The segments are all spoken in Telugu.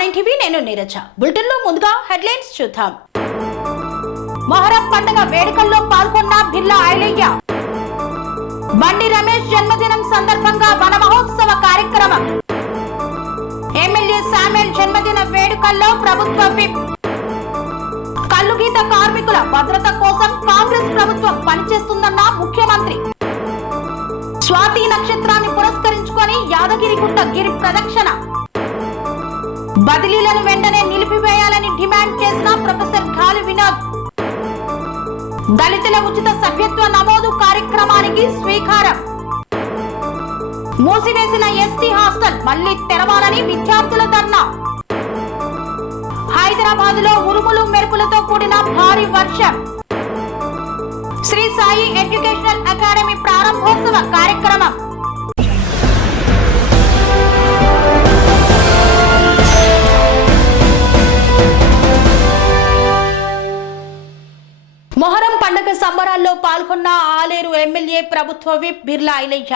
R9 టీవీ నేను నీరజ. బులెటిన్ లో ముందుగా హెడ్లైన్స్ చూద్దాం. మొహరం పండుగ వేడుకల్లో పాల్గొన్న బిర్లా ఐలయ్య. బండి రమేష్ జన్మదినం సందర్భంగా వన మహోత్సవ కార్యక్రమం. ఎమ్మెల్యే శామ్యూల్ జన్మదిన వేడుకల్లో ప్రభుత్వ విప్. కల్లుగీత కార్మికుల భద్రత కోసం కాంగ్రెస్ ప్రభుత్వం పనిచేస్తుందన్న ముఖ్యమంత్రి. స్వాతి నక్షత్రాన్ని పురస్కరించుకొని యాదగిరిగుట్ట గిరి ప్రదక్షిణ. బదిలీలను వెంటనే నిలిపివేయాలని డిమాండ్ చేసిన ప్రొఫెసర్ గాలి వినోద్. దళితుల ఉచిత సభ్యత్వ నమోదు కార్యక్రమానికి స్వీకారం. మూసివేసిన ఎస్టీ హాస్టల్ మళ్లీ తెరవాలని విద్యార్థుల ధర్నా. హైదరాబాద్ లో ఉరుములు మెరుపులతో కూడిన భారీ వర్షం. శ్రీ సాయి ఎడ్యుకేషనల్ అకాడమీ ప్రారంభోత్సవ కార్యక్రమం. మొహరం పండుగ సంబరాల్లో పాల్గొన్న ఆలేరు ఎమ్మెల్యే ప్రభుత్వ విప్ బిర్లా ఐలయ్య.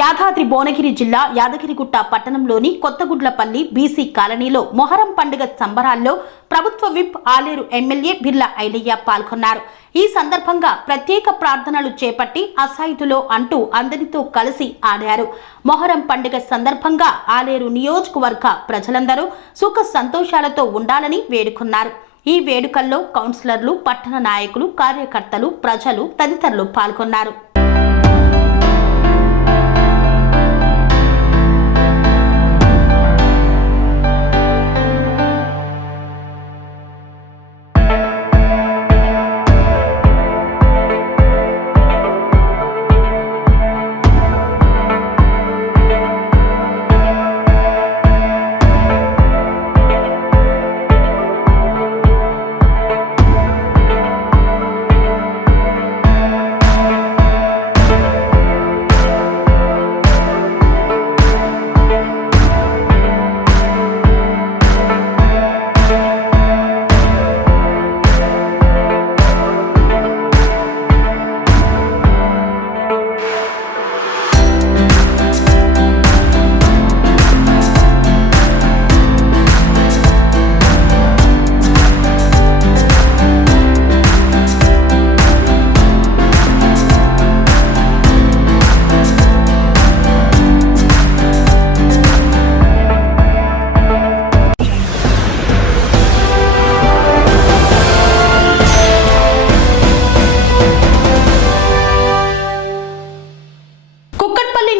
యాదాద్రి భువనగిరి జిల్లా యాదగిరిగుట్ట పట్టణంలోని కొత్తగుడ్లపల్లి బీసీ కాలనీలో మొహరం పండుగ సంబరాల్లో ప్రభుత్వ విప్ ఆలేరు ఎమ్మెల్యే బిర్లా ఐలయ్య పాల్గొన్నారు. ఈ సందర్భంగా ప్రత్యేక ప్రార్థనలు చేపట్టి అసాయితులో అంటూ అందరితో కలిసి ఆడారు. మొహరం పండుగ సందర్భంగా ఆలేరు నియోజకవర్గ ప్రజలందరూ సుఖ సంతోషాలతో ఉండాలని వేడుకున్నారు. ఈ వేడుకల్లో కౌన్సిలర్లు, పట్టణ నాయకులు, కార్యకర్తలు, ప్రజలు తదితరులు పాల్గొన్నారు.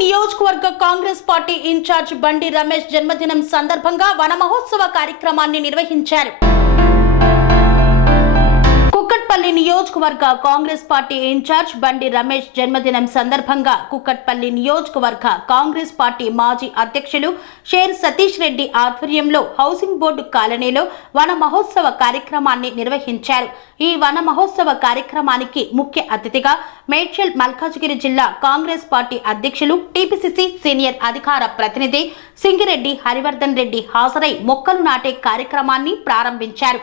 నియోజకవర్గ కాంగ్రెస్ పార్టీ ఇన్ఛార్జ్ బండి రమేష్ జన్మదినం సందర్భంగా వన మహోత్సవ కార్యక్రమాన్ని నిర్వహించారు. కుక్కట్పల్లి నియోజకవర్గ కాంగ్రెస్ పార్టీ ఇన్ఛార్జ్ బండి రమేష్ జన్మదినం సందర్భంగా కుక్కట్పల్లి నియోజకవర్గ కాంగ్రెస్ పార్టీ మాజీ అధ్యక్షులు షేర్ సతీష్ రెడ్డి ఆధ్వర్యంలో హౌసింగ్ బోర్డు కాలనీలో వన మహోత్సవ కార్యక్రమాన్ని నిర్వహించారు. ఈ వన మహోత్సవ కార్యక్రమానికి ముఖ్య అతిథిగా మేడ్చల్ మల్కాజ్గిరి జిల్లా కాంగ్రెస్ పార్టీ అధ్యక్షులు టీపీసీసీ సీనియర్ అధికార ప్రతినిధి సింగిరెడ్డి హరివర్ధన్ రెడ్డి హాజరై మొక్కలు నాటే కార్యక్రమాన్ని ప్రారంభించారు.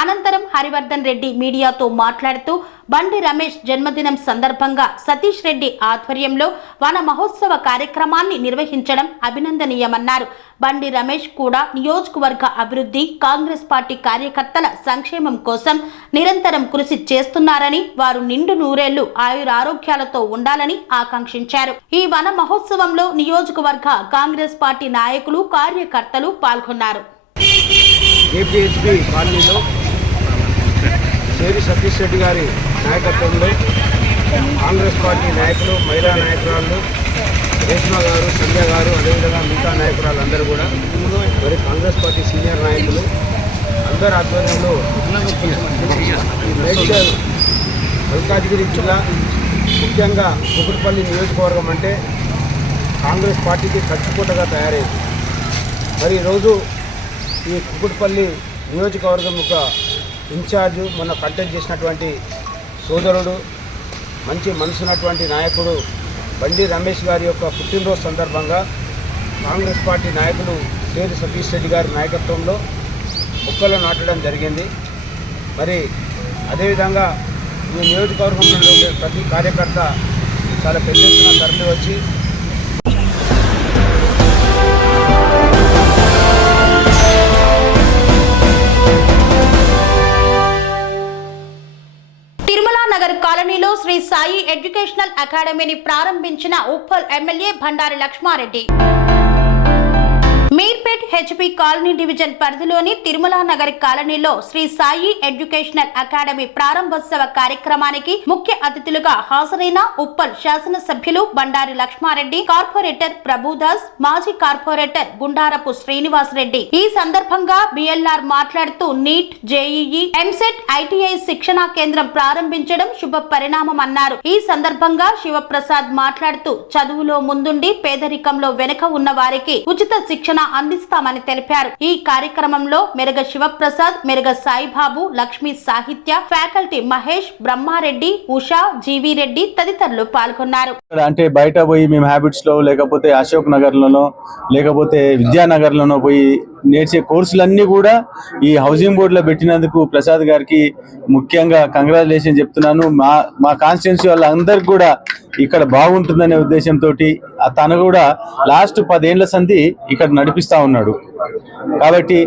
అనంతరం హరివర్ధన్ రెడ్డి మీడియాతో మాట్లాడుతూ బండి రమేష్ జన్మదినం సందర్భంగా సతీష్ రెడ్డి ఆధ్వర్యంలో వన మహోత్సవ కార్యక్రమాన్ని నిర్వహించడం అభినందనీయమన్నారు. బండి రమేష్ కూడా నియోజకవర్గ అభివృద్ధి, కాంగ్రెస్ పార్టీ కార్యకర్తల సంక్షేమం కోసం నిరంతరం కృషి చేస్తున్నారని, వారు నిండు నూరేళ్లు ఆయురారోగ్యాలతో ఉండాలని ఆకాంక్షించారు. ఈ వన మహోత్సవంలో నియోజకవర్గ కాంగ్రెస్ పార్టీ నాయకులు, కార్యకర్తలు పాల్గొన్నారు. ఏపీఎస్పీ కాలనీలో షేరి సతీష్ రెడ్డి గారి నాయకత్వంలో కాంగ్రెస్ పార్టీ నాయకులు, మహిళా నాయకురాళ్ళు, రేష్మా గారు, సంధ్య గారు, అదేవిధంగా మిగతా నాయకురాలందరూ కూడా మరి కాంగ్రెస్ పార్టీ సీనియర్ నాయకులు అందరి ఆధ్వర్యంలో మేడ్చల్ మల్కాజ్గిరి జిల్లా, ముఖ్యంగా కుకుట్పల్లి నియోజకవర్గం అంటే కాంగ్రెస్ పార్టీకి ఖర్చుకోటగా తయారైంది. మరి ఈరోజు ఈ కుకుట్పల్లి నియోజకవర్గం యొక్క ఇన్ఛార్జు, మొన్న కంటెస్ట్ చేసినటువంటి సోదరుడు, మంచి మనసున్నటువంటి నాయకుడు బండి రమేష్ గారి యొక్క పుట్టినరోజు సందర్భంగా కాంగ్రెస్ పార్టీ నాయకులు షేరి సతీష్ రెడ్డి గారి నాయకత్వంలో మొక్కలు నాటడం జరిగింది. మరి అదేవిధంగా ఈ నియోజకవర్గంలో ప్రతి కార్యకర్త చాలా పెద్ద ఎత్తున తరలి వచ్చి నగర్ కాలనీలో శ్రీ సాయి ఎడ్యుకేషనల్ అకాడమీని ప్రారంభించిన Uppal MLA Bandari Lakshma Reddy. Meerpet HP colony division పరిధిలోని తిరుమల నగర్ కాలనీలో శ్రీ సాయి ఎడ్యుకేషనల్ అకాడమీ ప్రారంభోత్సవ కార్యక్రమానికి ముఖ్య అతిథులుగా హాజరైన ఉప్పల్ శాసనసభ్యులు బండారి లక్ష్మారెడ్డి, కార్పొరేటర్ ప్రభుదాస్, మాజీ కార్పొరేటర్ గుండారపు శ్రీనివాస్ రెడ్డి. ఈ సందర్భంగా బిఎల్ఆర్ మాట్లాడుతూ నీట్, జేఈఈ, ఎంసెట్, ఐటీఐ శిక్షణా కేంద్రం ప్రారంభించడం శుభ పరిణామమన్నారు. ఈ సందర్భంగా శివప్రసాద్ మాట్లాడుతూ చదువులో ముందుండి పేదరికంలో వెనుక ఉన్న వారికి ఉచిత శిక్షణ అందిస్తామని తెలిపారు. ఈ కార్యక్రమంలో మెరుగ శివప్రసాద్, మెరుగ సాయిబాబు, లక్ష్మీ సాహిత్య, ఫ్యాకల్టీ మహేష్, బ్రహ్మారెడ్డి, ఉషా, జీవీ రెడ్డి తదితరులు పాల్గొన్నారు. అంటే బయట పోయి మేము హ్యాబిట్స్ లో లేకపోతే అశోక్ నగర్ లోనో లేకపోతే విద్యానగర్ లోనో పోయి నేర్చే కోర్సులన్నీ కూడా ఈ హౌసింగ్ బోర్డులో పెట్టినందుకు ప్రసాద్ గారికి ముఖ్యంగా కంగ్రాచులేషన్ చెప్తున్నాను. మా కాన్స్టిట్యున్సీ వాళ్ళందరికీ కూడా ఇక్కడ బాగుంటుందనే ఉద్దేశంతో తను కూడా లాస్ట్ 10 ఏళ్ల సంధి ఇక్కడ నడిపిస్తా ఉన్నాడు. కాబట్టి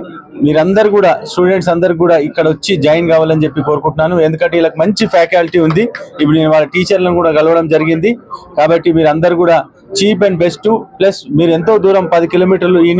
మీరందరూ కూడా స్టూడెంట్స్ అందరు కూడా ఇక్కడ వచ్చి జాయిన్ కావాలని చెప్పి కోరుకుంటున్నాను. ఎందుకంటే వీళ్ళకి మంచి ఫ్యాకల్టీ ఉంది. ఇప్పుడు నేను వాళ్ళ టీచర్లను కూడా కలవడం జరిగింది. కాబట్టి మీరందరూ కూడా చీప్ అండ్ బెస్ట్, ప్లస్ మీరు ఎంతో దూరం 10 కిలోమీటర్లు ఈ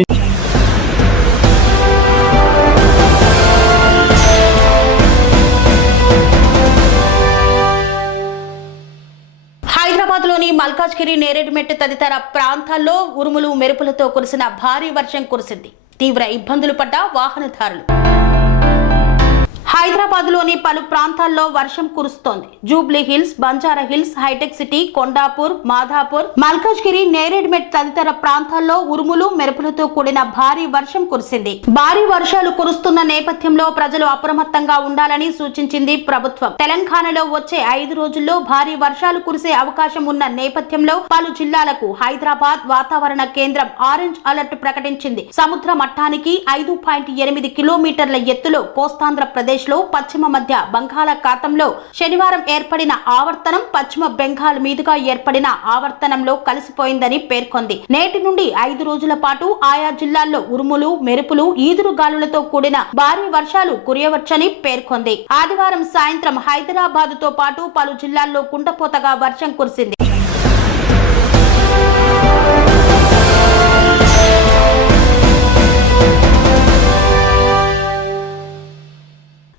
హైదరాబాద్లోని మల్కాజ్గిరి, నేరేడ్మెట్ తదితర ప్రాంతాల్లో ఉరుములు మెరుపులతో కురిసిన భారీ వర్షం కురిసింది. తీవ్ర ఇబ్బందులు పడ్డ వాహనదారులు. హైదరాబాద్లోని పలు ప్రాంతాల్లో వర్షం కురుస్తోంది. Jubilee Hills, Banjara Hills, Hitech City, Kondapur, Madhapur, Malkajgiri, Neredmet తదితర ప్రాంతాల్లో ఉరుములు మెరుపులతో కూడిన భారీ వర్షం కురిసింది. భారీ వర్షాలు కురుస్తున్న నేపథ్యంలో ప్రజలు అప్రమత్తంగా ఉండాలని సూచించింది ప్రభుత్వం. తెలంగాణలో వచ్చే 5 రోజుల్లో భారీ వర్షాలు కురిసే అవకాశం ఉన్న నేపథ్యంలో పలు జిల్లాలకు హైదరాబాద్ వాతావరణ కేంద్రం ఆరెంజ్ అలర్ట్ ప్రకటించింది. సముద్ర మట్టానికి 5.8 కిలోమీటర్ల ఎత్తులో కోస్తాంధ్ర ప్రదేశ్ లో పశ్చిమ మధ్య బంగాళాఖాతంలో శనివారం ఏర్పడిన ఆవర్తనం పశ్చిమ బెంగాల్ మీదుగా ఏర్పడిన ఆవర్తనంలో కలిసిపోయిందని పేర్కొంది. నేటి నుండి 5 రోజుల పాటు ఆయా జిల్లాల్లో ఉరుములు, మెరుపులు, ఈదురుగాలులతో కూడిన భారీ వర్షాలు కురియవచ్చని పేర్కొంది. ఆదివారం సాయంత్రం హైదరాబాద్ తో పాటు పలు జిల్లాల్లో కుండపోతగా వర్షం కురిసింది.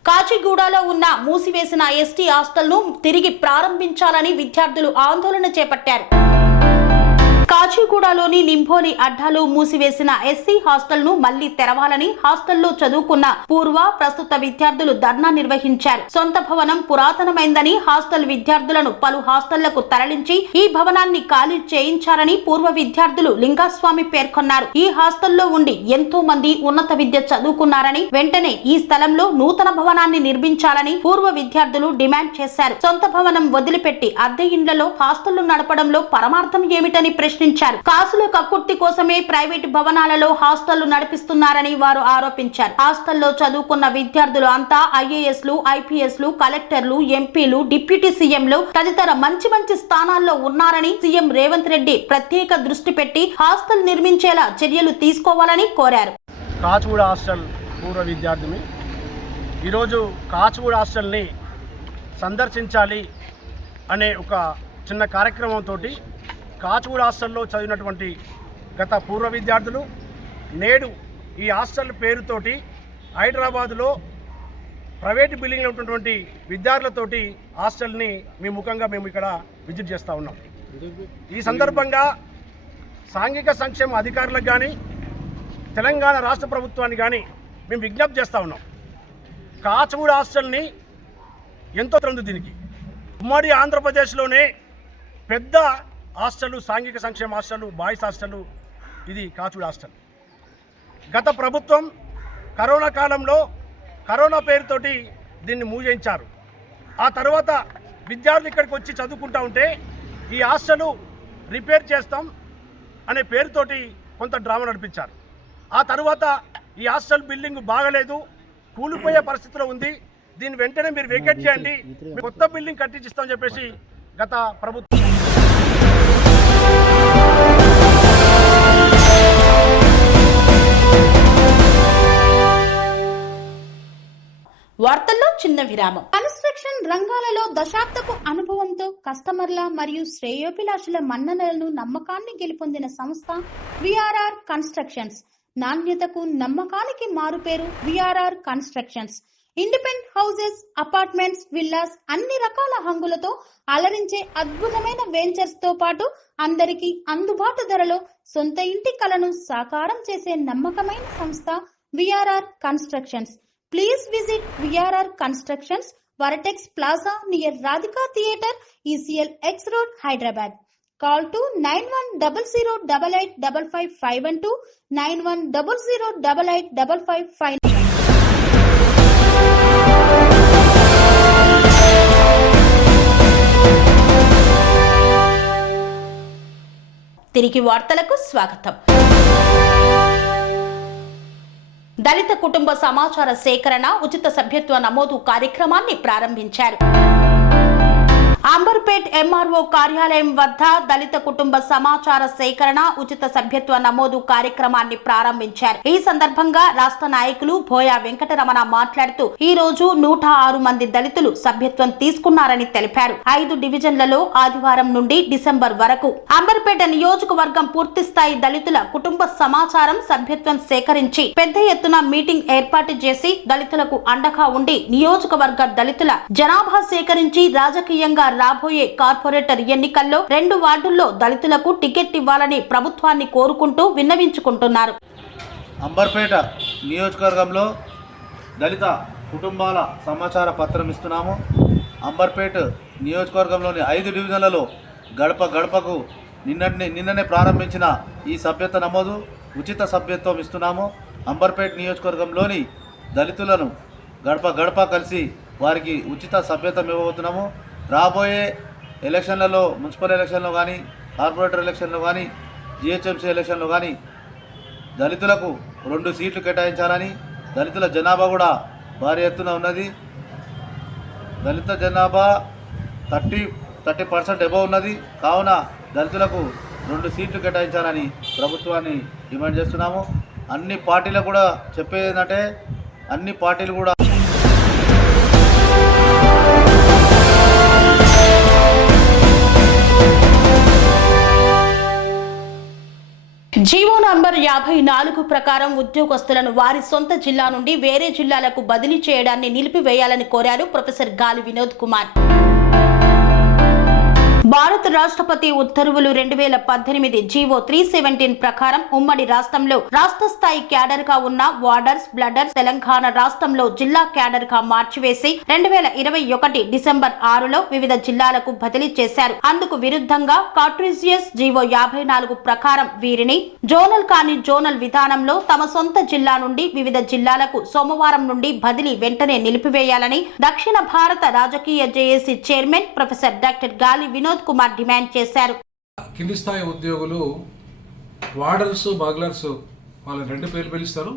కాచిగూడలో ఉన్న మూసివేసిన ఎస్టీ హాస్టల్ను తిరిగి ప్రారంభించాలని విద్యార్థులు ఆందోళన చేపట్టారు. కాచిగూడలోని నింభోలి అడ్డాలో మూసివేసిన ఎస్సీ హాస్టల్ ను మళ్లీ తెరవాలని హాస్టల్లో చదువుకున్న పూర్వ, ప్రస్తుత విద్యార్థులు ధర్నా నిర్వహించారు. సొంత భవనం పురాతనమైందని హాస్టల్ విద్యార్థులను పలు హాస్టళ్లకు తరలించి ఈ భవనాన్ని ఖాళీ చేయించారని పూర్వ విద్యార్థులు లింగస్వామి పేర్కొన్నారు. ఈ హాస్టల్లో ఉండి ఎంతో మంది ఉన్నత విద్య చదువుకున్నారని, వెంటనే ఈ స్థలంలో నూతన భవనాన్ని నిర్మించాలని పూర్వ విద్యార్థులు డిమాండ్ చేశారు. సొంత భవనం వదిలిపెట్టి అద్దె ఇండ్లలో హాస్టళ్లు నడపడంలో పరమార్థం ఏమిటని ప్రశ్నించారు. కాసుల కక్కుర్తి కోసమే ప్రైవేటు భవనాలలో హాస్టళ్లు నడిపిస్తున్నారని వారు ఆరోపించారు. హాస్టల్లో చదువుకున్న విద్యార్థులు అంతా ఐఏఎస్లు, ఐపీఎస్లు, కలెక్టర్లు, ఎంపీలు, డిప్యూటీ సీఎంలు తదితర మంచి మంచి స్థానాల్లో ఉన్నారని సీఎం రేవంత్ రెడ్డి ప్రత్యేక దృష్టి పెట్టి హాస్టల్ నిర్మించేలా చర్యలు తీసుకోవాలని కోరారు. కాచిగూడ హాస్టల్ పూర్వ విద్యార్థిని ఈరోజు కాచిగూడ హాస్టల్ని సందర్శించాలి అనే ఒక చిన్న కార్యక్రమంతో కాచిగూడ హాస్టల్లో చదివినటువంటి గత పూర్వ విద్యార్థులు నేడు ఈ హాస్టల్ పేరుతోటి హైదరాబాదులో ప్రైవేటు బిల్డింగ్లో ఉన్నటువంటి విద్యార్థులతోటి హాస్టల్ని మీ ముఖంగా మేము ఇక్కడ విజిట్ చేస్తూ ఉన్నాం. ఈ సందర్భంగా సాంఘిక సంక్షేమ అధికారులకు కానీ తెలంగాణ రాష్ట్ర ప్రభుత్వాన్ని కానీ మేము విజ్ఞప్తి చేస్తూ ఉన్నాం. కాచిగూడ హాస్టల్ని ఎంతో త్రందు దీనికి ఉమ్మడి ఆంధ్రప్రదేశ్లోనే పెద్ద హాస్టల్, సాంఘిక సంక్షేమ హాస్టల్, బాయ్స్ హాస్టల్ ఇది కాచిగూడ హాస్టల్. గత ప్రభుత్వం కరోనా కాలంలో కరోనా పేరుతోటి దీన్ని మూయించారు. ఆ తర్వాత విద్యార్థులు ఇక్కడికి వచ్చి చదువుకుంటూ ఉంటే ఈ హాస్టల్ రిపేర్ చేస్తాం అనే పేరుతోటి కొంత డ్రామా నడిపించారు. ఆ తర్వాత ఈ హాస్టల్ బిల్డింగ్ బాగలేదు, కూలిపోయే పరిస్థితిలో ఉంది, దీన్ని వెంటనే మీరు వేకేట్ చేయండి, కొత్త బిల్డింగ్ కట్టించిస్తామని చెప్పేసి గత ప్రభుత్వం. వార్తల్లో చిన్న విరామం. కన్స్ట్రక్షన్ రంగాలలో దశాబ్దపు అనుభవంతో కస్టమర్ల మరియు శ్రేయోభిలాషుల మన్ననలను నమ్మకాన్ని గెలుపొందిన సంస్థ విఆర్ఆర్ కన్స్ట్రక్షన్స్. నాణ్యతకు నమ్మకానికి మారుపేరు VRR constructions. Independent houses, apartments, villas అన్ని రకాల హంగులతో అలరించే అద్భుతమైన వెంచర్స్ తో పాటు అందరికీ అందుబాటు ధరలో సొంత ఇంటి కలను సాకారం చేసే నమ్మకమైన సంస్థ VRR constructions. Please visit VRR constructions, Varatex Plaza near Radhika Theatre, ECL X Road, Hyderabad. Call to 9100885552, 9100885559. తిరిగి వార్తలకు స్వాగతం. దళిత కుటుంబ సమాచార సేకరణ, ఉచిత సభ్యత్వ నమోదు కార్యక్రమాన్ని ప్రారంభించారు. అంబర్పేట్ ఎంఆర్ఓ కార్యాలయం వద్ద దళిత కుటుంబ సమాచార సేకరణ, ఉచిత సభ్యత్వ నమోదు కార్యక్రమాన్ని ప్రారంభించారు. ఈ సందర్భంగా రాష్ట్ర నాయకులు బోయా వెంకటరమణ మాట్లాడుతూ ఈ రోజు 106 మంది దళితులు సభ్యత్వం తీసుకున్నారని తెలిపారు. 5 డివిజన్లలో ఆదివారం నుండి డిసెంబర్ వరకు అంబర్పేట నియోజకవర్గం పూర్తిస్థాయి దళితుల కుటుంబ సమాచారం సభ్యత్వం సేకరించి పెద్ద ఎత్తున మీటింగ్ ఏర్పాటు చేసి దళితులకు అండగా ఉండి నియోజకవర్గ దళితుల జనాభా సేకరించి రాజకీయంగా రాబోయే కార్పొరేటర్ ఎన్నికల్లో 2 వార్డుల్లో దళితులకు టికెట్ ఇవ్వాలని ప్రభుత్వాన్ని కోరుకుంటూ విన్నవించుకుంటున్నారు. అంబర్పేట నియోజకవర్గంలో దళిత కుటుంబాల సమాచార పత్రం ఇస్తున్నాము. అంబర్పేట నియోజకవర్గంలోని 5 డివిజన్లలో గడప గడపకు నిన్ననే ప్రారంభించిన ఈ సభ్యత నమోదు, ఉచిత సభ్యత్వం ఇస్తున్నాము. అంబర్పేట నియోజకవర్గంలోని దళితులను గడప గడప కలిసి వారికి ఉచిత సభ్యత్వం ఇవ్వబోతున్నాము. రాబోయే ఎలక్షన్లలో, మున్సిపల్ ఎలక్షన్లో కానీ, కార్పొరేటర్ ఎలక్షన్లో కానీ, జిహెచ్ఎంసీ ఎలక్షన్లో కానీ దళితులకు 2 సీట్లు కేటాయించాలని, దళితుల జనాభా కూడా భారీ ఎత్తున ఉన్నది. దళిత జనాభా 30% ఎబవ్ ఉన్నది. కావున దళితులకు 2 సీట్లు కేటాయించాలని ప్రభుత్వాన్ని డిమాండ్ చేస్తున్నాము. అన్ని పార్టీలకు కూడా చెప్పేది ఏంటంటే అన్ని పార్టీలు కూడా జీవో నంబర్ 54 ప్రకారం ఉద్యోగస్తులను వారి సొంత జిల్లా నుండి వేరే జిల్లాలకు బదిలీ చేయడాన్ని నిలిపివేయాలని కోరారు ప్రొఫెసర్ గాలి వినోద్ కుమార్. భారత రాష్ట్రపతి ఉత్తర్వులు 2018 జీవో 317 ప్రకారం ఉమ్మడి రాష్ట్రంలో రాష్ట్ర స్థాయి క్యాడర్ గా ఉన్న వార్డర్స్, బ్లడర్స్ తెలంగాణ రాష్ట్రంలో జిల్లా క్యాడర్ గా మార్చివేసి 2021 డిసెంబర్ 6లో వివిధ జిల్లాలకు బదిలీ చేశారు. అందుకు విరుద్ధంగా కార్ట్రిజియస్ జీవో 54 ప్రకారం వీరిని జోనల్ కాని జోనల్ విధానంలో తమ సొంత జిల్లా నుండి వివిధ జిల్లాలకు సోమవారం నుండి బదిలీ వెంటనే నిలిపివేయాలని దక్షిణ భారత రాజకీయ జేఏసీ చైర్మన్ ప్రొఫెసర్ డాక్టర్ గాలి వినోద్ కుమార్ డిమాండ్ చేశారు. కింది స్థాయి ఉద్యోగులు వార్డర్స్, బగ్లర్స్ వాళ్ళ 2 పేర్లు పిలుస్తారు.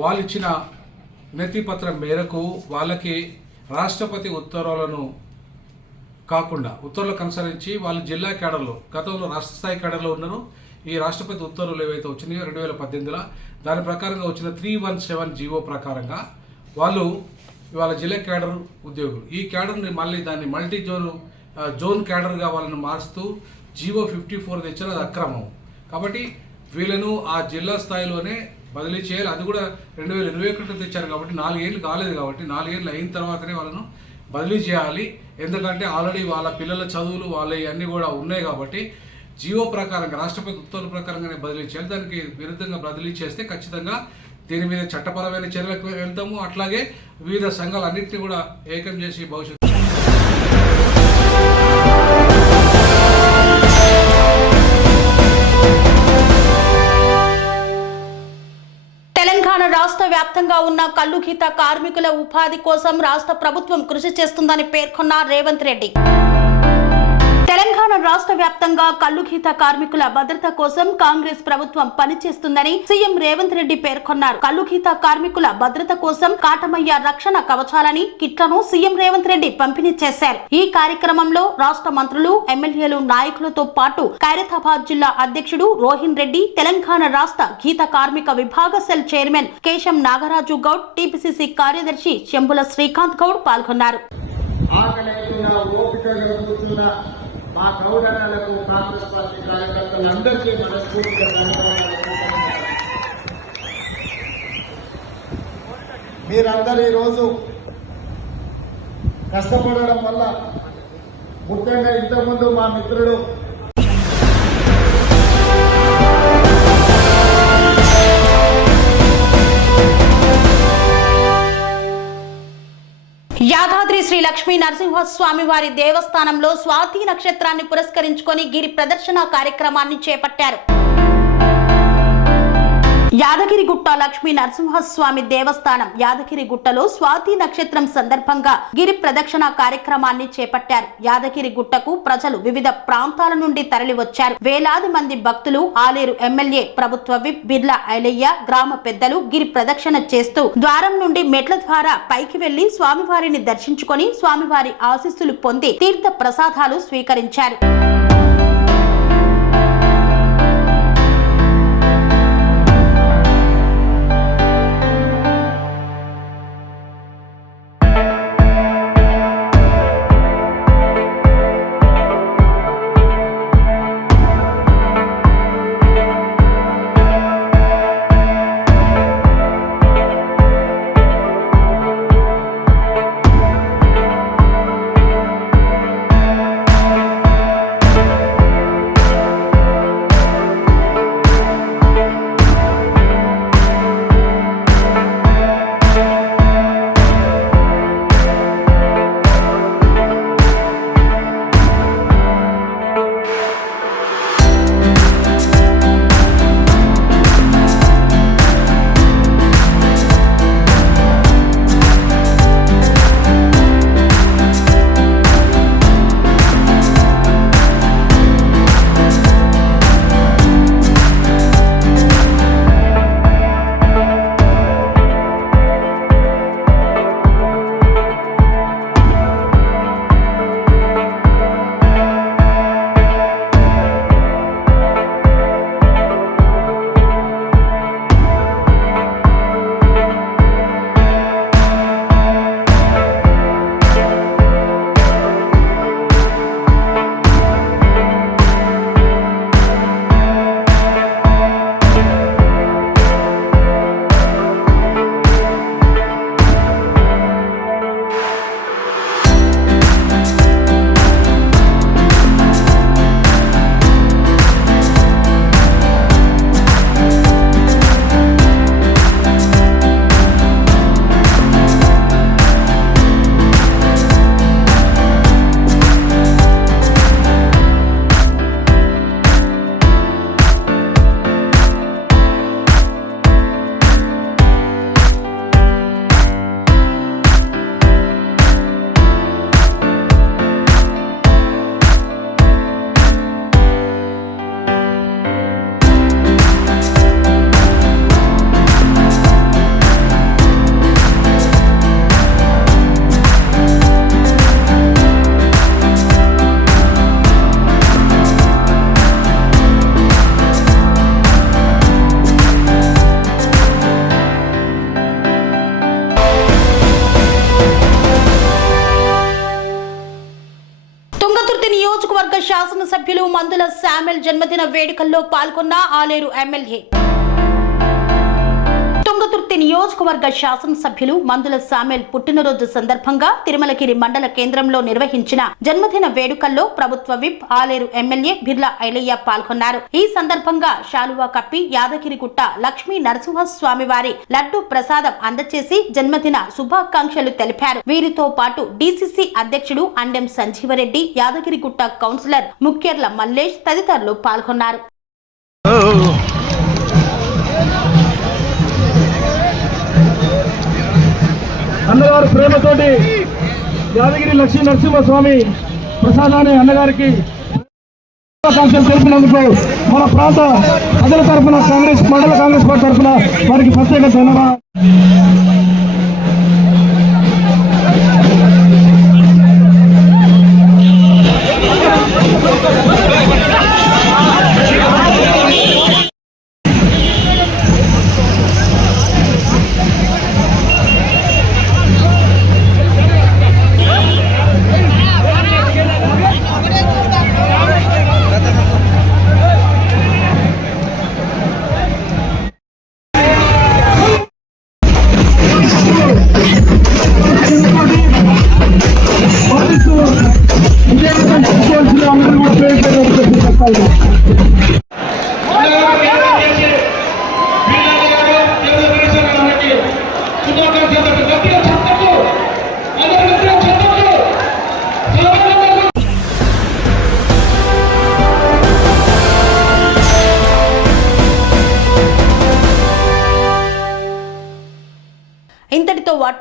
వాళ్ళు ఇచ్చిన వినతి పత్రం మేరకు వాళ్ళకి రాష్ట్రపతి ఉత్తర్వులను కాకుండా ఉత్తర్వులకు అనుసరించి వాళ్ళు జిల్లా కేడర్లో గతంలో రాష్ట్ర స్థాయి కేడర్లో ఉన్నారు. ఈ రాష్ట్రపతి ఉత్తర్వులు ఏవైతే వచ్చినాయో 2018లో దాని ప్రకారంగా వచ్చిన 317 జీవో ప్రకారంగా వాళ్ళు వాళ్ళ జిల్లా కేడర్ ఉద్యోగులు ఈ కేడర్ని మళ్ళీ దాన్ని మల్టీ జోన్ క్యాడర్గా వాళ్ళని మారుస్తూ జీవో 54 తెచ్చారు. అది అక్రమం. కాబట్టి వీళ్ళను ఆ జిల్లా స్థాయిలోనే బదిలీ చేయాలి. అది కూడా 2021 తెచ్చారు కాబట్టి 4 ఏళ్ళు కాలేదు. కాబట్టి 4 ఏళ్ళు అయిన తర్వాతనే వాళ్ళను బదిలీ చేయాలి. ఎందుకంటే ఆల్రెడీ వాళ్ళ పిల్లల చదువులు వాళ్ళ అన్నీ కూడా ఉన్నాయి. కాబట్టి జీవో ప్రకారంగా రాష్ట్రపతి ఉత్తర్వుల ప్రకారంగానే బదిలీ చేయాలి. దానికి విరుద్ధంగా బదిలీ చేస్తే ఖచ్చితంగా దీని మీద చట్టపరమైన చర్యలకు వెళ్తాము. అట్లాగే వివిధ సంఘాలన్నింటినీ కూడా ఏకం చేసి భవిష్యత్తు తెలంగాణ రాష్ట్ర వ్యాప్తంగా ఉన్న కల్లుగీత కార్మికుల ఉపాధి కోసం రాష్ట్ర ప్రభుత్వం కృషి చేస్తుందని పేర్కొన్న రేవంత్ రెడ్డి. తెలంగాణ రాష్ట్ర వ్యాప్తంగా కల్లుగీత కార్మికుల భద్రత కోసం కాంగ్రెస్ ప్రభుత్వం పనిచేస్తుందని సీఎం రేవంత్ రెడ్డి పేర్కొన్నారు. కల్లుగీత కార్మికుల భద్రత కోసం కాటమయ్య రక్షణ కవచాలని కిట్లను సీఎం రేవంత్ రెడ్డి పంపిణీ చేశారు. ఈ కార్యక్రమంలో రాష్ట్ర మంత్రులు, ఎమ్మెల్యేలు, నాయకులతో పాటు ఖైరతాబాద్ జిల్లా అధ్యక్షుడు రోహిన్ రెడ్డి, తెలంగాణ రాష్ట్ర గీత కార్మిక విభాగ cell chairman Kesam Nagaraju Goud, TPCC కార్యదర్శి చెంబుల శ్రీకాంత్ గౌడ్ పాల్గొన్నారు. ఆకలితున్న ఓపికగా కూర్చున్న మా గౌరవాలకు కాంగ్రెస్ పార్టీ కార్యకర్తలందరికీ మనస్ఫూర్తిగా ధన్యవాదాలు. మీరందరూ ఈరోజు కష్టపడడం వల్ల, ముఖ్యంగా ఇంతకుముందు మా మిత్రుడు యాదాద్రి శ్రీ లక్ష్మీ నరసింహస్వామి వారి దేవస్థానంలో స్వాతి నక్షత్రాన్ని పురస్కరించుకొని గిరి ప్రదర్శన కార్యక్రమాన్ని చేపట్టారు. యాదగిరిగుట్ట లక్ష్మీ నరసింహస్వామి దేవస్థానం యాదగిరిగుట్టలో స్వాతి నక్షత్రం సందర్భంగా గిరి ప్రదక్షిణ కార్యక్రమాన్ని చేపట్టారు. యాదగిరిగుట్టకు ప్రజలు వివిధ ప్రాంతాల నుండి తరలి వచ్చారు. వేలాది మంది భక్తులు, ఆలేరు ఎమ్మెల్యే, ప్రభుత్వ విప్ బిర్లా ఐలయ్య, గ్రామ పెద్దలు గిరి ప్రదక్షిణ చేస్తూ ద్వారం నుండి మెట్ల ద్వారా పైకి వెళ్లి స్వామివారిని దర్శించుకొని స్వామివారి ఆశీస్సులు పొంది తీర్థ ప్రసాదాలు స్వీకరించారు. శాసనసభ్యులు మందుల శామ్యుల్ జన్మదిన వేడుకల్లో పాల్గొన్న ఆలేరు ఎమ్మెల్యే. తుంగతుర్తి నియోజకవర్గ శాసనసభ్యులు మందుల శామ్యుల్ పుట్టినరోజు సందర్భంగా తిరుమలగిరి మండల కేంద్రంలో నిర్వహించిన జన్మదిన వేడుకల్లో ప్రభుత్వ విప్ ఆలేరు ఎమ్మెల్యే బిర్లా ఐలయ్య పాల్గొన్నారు. ఈ సందర్భంగా శాలువా కప్పి యాదగిరిగుట్ట లక్ష్మీ నరసింహస్వామి వారి లడ్డు ప్రసాదం అందచేసి జన్మదిన శుభాకాంక్షలు తెలిపారు. వీరితో పాటు డీసీసీ అధ్యక్షుడు అండెం సంజీవరెడ్డి, యాదగిరిగుట్ట కౌన్సిలర్ ముఖ్యర్ల మల్లేష్ తదితరులు పాల్గొన్నారు. అన్నగారు ప్రేమతోటి యాదగిరి లక్ష్మీ నరసింహస్వామి ప్రసాదాన్ని అన్నగారికి శుభాకాంక్షలు తెలిపినందుకు మన ప్రాంత ప్రజల తరఫున మండల కాంగ్రెస్ పార్టీ తరఫున వారికి ప్రత్యేక ధన్యవాదాలు.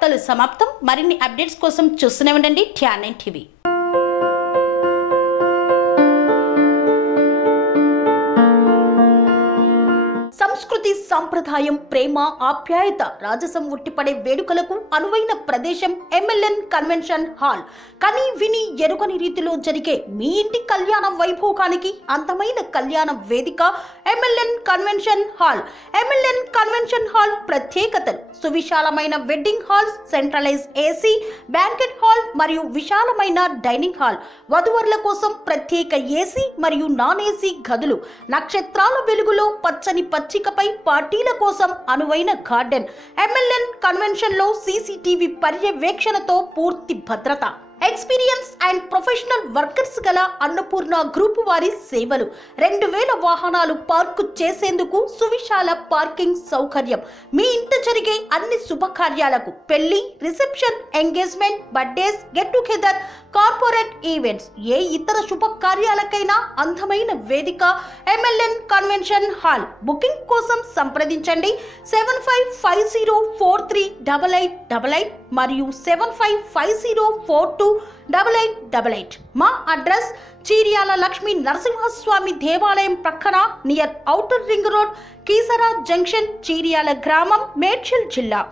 వార్తలు సమాప్తం. మరిన్ని అప్డేట్స్ కోసం చూస్తూనే ఉండండి TR9 టీవీ. సంస్కృతి, సంప్రదాయం, ప్రేమ, ఆప్యాయత, రాజసం ఉట్టిపడే వేడుకలకు అనువైన ప్రదేశం MLN కన్వెన్షన్ హాల్. కని విని ఎరుగని రీతిలో జరిగే మీ ఇంటి కళ్యాణ వైభోగానికి అందమైన కళ్యాణ వేదిక MLN convention hall. MLN convention hall ప్రత్యేకతలు: సువిశాలమైన wedding halls, centralise AC banquet hall మరియు విశాలమైన డైనింగ్ హాల్, వధువరుల కోసం ప్రత్యేక AC మరియు నాన్ AC గదులు, నక్షత్రాల వెలుగులో పచ్చని పచ్చికపై పార్టీల కోసం అనువైన గార్డెన్. MLN కన్వెన్షన్ లో CCTV పర్యవేక్షణతో పూర్తి భద్రత. ఎక్స్పీరియన్స్ అండ్ ప్రొఫెషనల్ వర్కర్స్ గల అన్నపూర్ణ గ్రూప్ వారి సేవలు. 2000 వాహనాలు పార్కు చేసేందుకు సువిశాల పార్కింగ్ సౌకర్యం. మీ ఇంట జరిగే అన్ని శుభకార్యాలకు, పెళ్లి, reception, engagement, birthdays, get together, corporate events, ఏ ఇతర శుభకార్యాలకైనా అందమైన వేదిక MLN కన్వెన్షన్ హాల్. బుకింగ్ కోసం సంప్రదించండి 7550438888 మరియు 7550428888. మా అడ్రస్ చీర్యాల లక్ష్మీ నరసింహస్వామి దేవాలయం ప్రక్కన, near outer ring road, Keesara junction, Cheeryal గ్రామం, మేడ్చల్ జిల్లా.